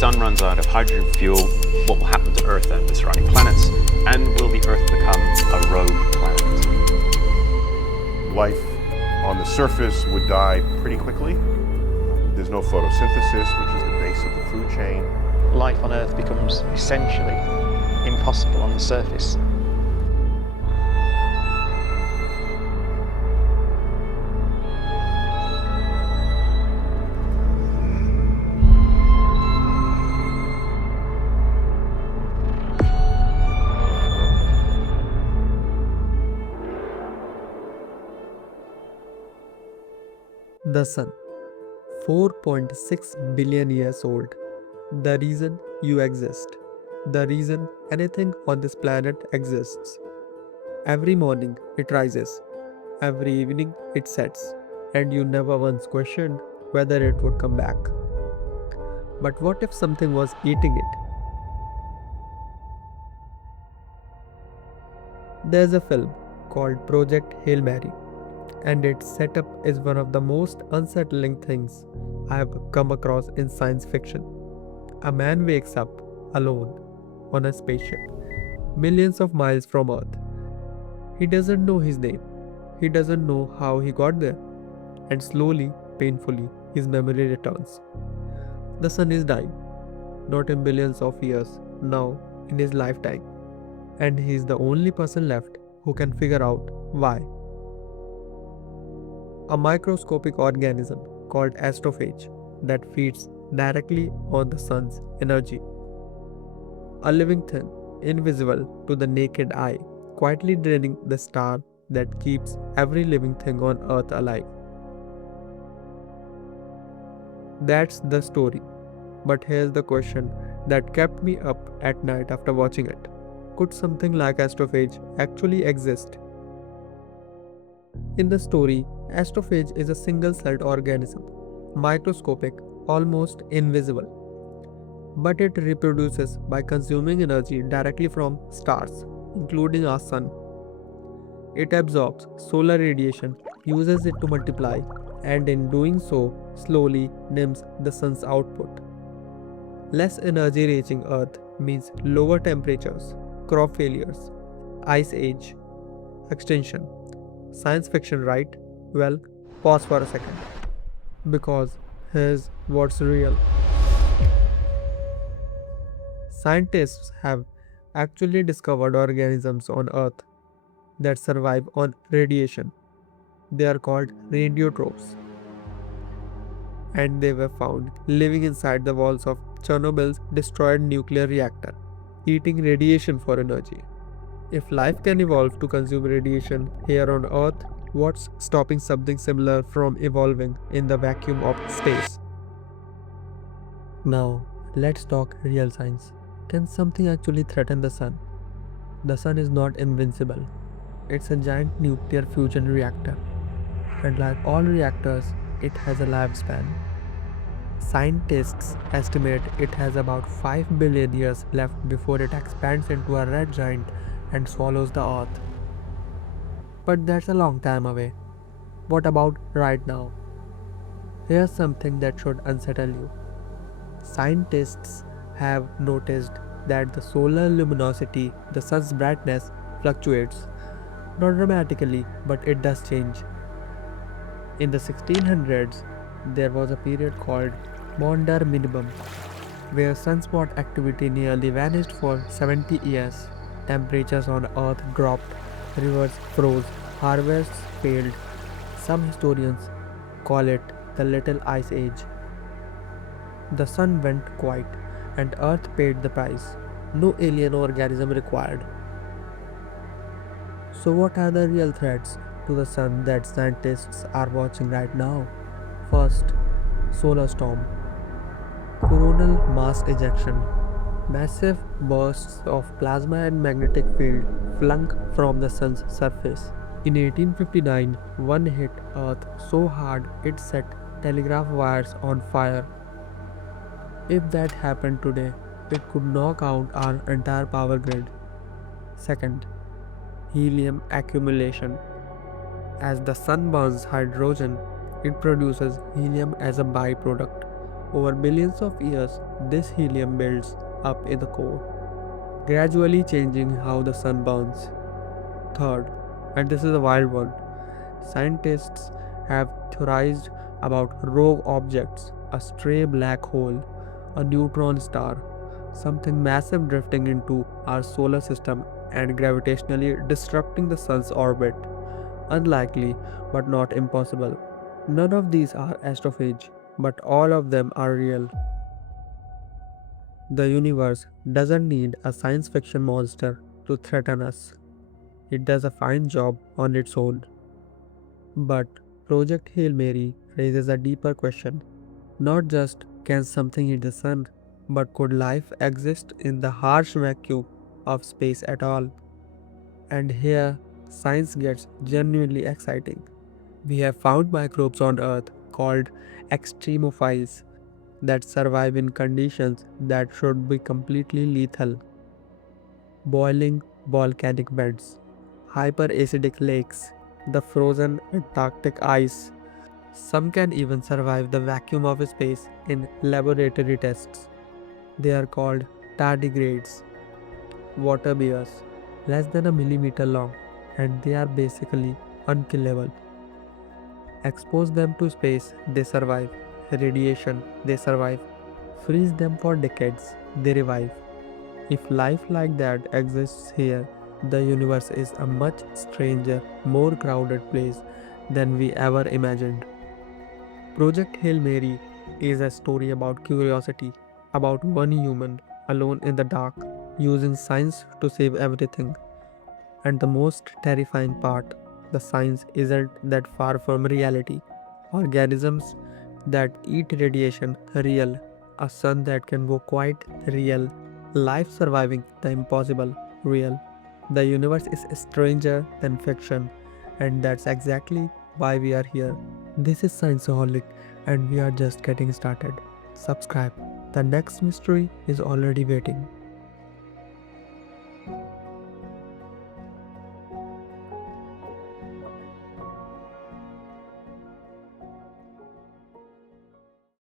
sun runs out of hydrogen fuel, what will happen to Earth and the surrounding planets? And will the Earth become a rogue planet? Life on the surface would die pretty quickly. There's no photosynthesis, which is the base of the food chain. Life on Earth becomes essentially impossible on the surface. The Sun, 4.6 billion years old. The reason you exist. The reason anything on this planet exists. Every morning it rises. Every evening it sets. And you never once questioned whether it would come back. But what if something was eating it? There's a film called Project Hail Mary, and its setup is one of the most unsettling things I have come across in science fiction. A man wakes up alone on a spaceship, millions of miles from Earth. He doesn't know his name, he doesn't know how he got there, and slowly, painfully, his memory returns. The sun is dying, not in billions of years, now in his lifetime, and he is the only person left who can figure out why. A microscopic organism called astrophage that feeds directly on the sun's energy. A living thing, invisible to the naked eye, quietly draining the star that keeps every living thing on Earth alive. That's the story. But here's the question that kept me up at night after watching it. Could something like astrophage actually exist? In the story, astrophage is a single-celled organism, microscopic, almost invisible. But it reproduces by consuming energy directly from stars, including our sun. It absorbs solar radiation, uses it to multiply, and in doing so, slowly dims the sun's output. Less energy reaching Earth means lower temperatures, crop failures, ice age, extinction. Science fiction, right? Well, pause for a second. Because here's what's real. Scientists have actually discovered organisms on Earth that survive on radiation. They are called radiotrophs. And they were found living inside the walls of Chernobyl's destroyed nuclear reactor, eating radiation for energy. If life can evolve to consume radiation here on Earth, what's stopping something similar from evolving in the vacuum of space? Now, let's talk real science. Can something actually threaten the sun? The sun is not invincible. It's a giant nuclear fusion reactor. And like all reactors, it has a lifespan. Scientists estimate it has about 5 billion years left before it expands into a red giant and swallows the Earth. But that's a long time away. What about right now? Here's something that should unsettle you. Scientists have noticed that the solar luminosity, the sun's brightness, fluctuates. Not dramatically, but it does change. In the 1600s, there was a period called Maunder Minimum, where sunspot activity nearly vanished for 70 years. Temperatures on Earth dropped, rivers froze, harvests failed. Some historians call it the Little Ice Age. The sun went quiet, and Earth paid the price. No alien organism required. So, what are the real threats to the sun that scientists are watching right now? First, solar storm, coronal mass ejection. Massive bursts of plasma and magnetic field flung from the sun's surface. In 1859, one hit Earth so hard it set telegraph wires on fire. If that happened today, it could knock out our entire power grid. Second, helium accumulation. As the sun burns hydrogen, it produces helium as a byproduct. Over billions of years, this helium builds up in the core, gradually changing how the sun burns. Third, and this is a wild one, scientists have theorized about rogue objects, a stray black hole, a neutron star, something massive drifting into our solar system and gravitationally disrupting the sun's orbit. Unlikely, but not impossible. None of these are astrophage, but all of them are real. The universe doesn't need a science fiction monster to threaten us. It does a fine job on its own. But Project Hail Mary raises a deeper question. Not just can something hit the sun, but could life exist in the harsh vacuum of space at all? And here, science gets genuinely exciting. We have found microbes on Earth called extremophiles that survive in conditions that should be completely lethal. Boiling volcanic beds, hyperacidic lakes, the frozen Antarctic ice. Some can even survive the vacuum of space in laboratory tests. They are called tardigrades, water bears, less than a millimeter long, and they are basically unkillable. Expose them to space, they survive. Radiation, they survive. Freeze them for decades, they revive. If life like that exists here, the universe is a much stranger, more crowded place than we ever imagined. Project Hail Mary is a story about curiosity, about one human alone in the dark, using science to save everything. And the most terrifying part, the science isn't that far from reality. Organisms that eat radiation, real. A sun that can go quiet, real. Life surviving the impossible, real. The universe is stranger than fiction, and that's exactly why we are here. This is Sciensoholic, and we are just getting started. Subscribe. The next mystery is already waiting.